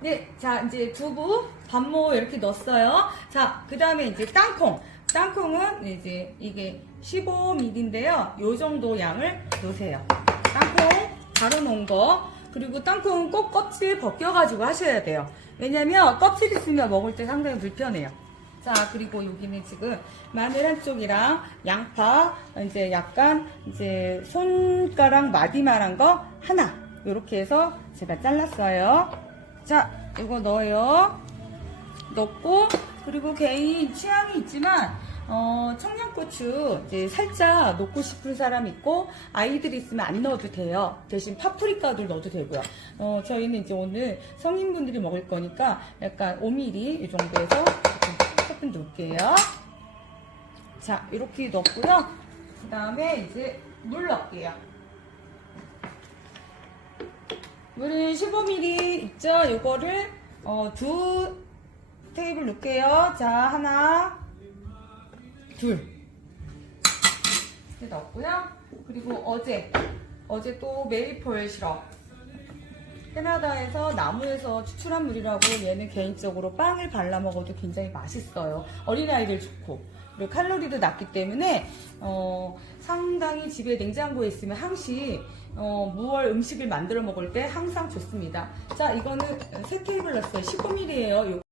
네, 자, 이제 두부, 반모 이렇게 넣었어요. 자, 그 다음에 이제 땅콩. 땅콩은 이제 이게 15ml인데요. 요 정도 양을 넣으세요. 땅콩 바로 놓은 거. 그리고 땅콩은 꼭 껍질 벗겨가지고 하셔야 돼요. 왜냐면 껍질 있으면 먹을 때 상당히 불편해요. 자, 그리고 여기는 지금 마늘 한쪽이랑 양파, 이제 약간 이제 손가락 마디만한 거 하나. 이렇게 해서 제가 잘랐어요. 자, 이거 넣어요. 넣고, 그리고 개인 취향이 있지만, 어, 청양고추 이제 살짝 넣고 싶은 사람 있고, 아이들이 있으면 안 넣어도 돼요. 대신 파프리카도 넣어도 되고요. 어, 저희는 이제 오늘 성인분들이 먹을 거니까 약간 5mm 이 정도에서 조금 넣을게요. 자, 이렇게 넣고요. 그 다음에 이제 물 넣을게요. 물은 15ml 있죠? 요거를 어, 두 테이블 넣을게요. 자, 하나, 둘. 이렇게 넣었고요. 그리고 어제, 어제 또 메이플 시럽. 캐나다에서 나무에서 추출한 물이라고 얘는 개인적으로 빵을 발라 먹어도 굉장히 맛있어요. 어린아이들 좋고. 그리고 칼로리도 낮기 때문에 어, 상당히 집에 냉장고에 있으면 항시 어, 무얼 음식을 만들어 먹을 때 항상 좋습니다. 자, 이거는 세 테이블 넣었어요. 15ml예요.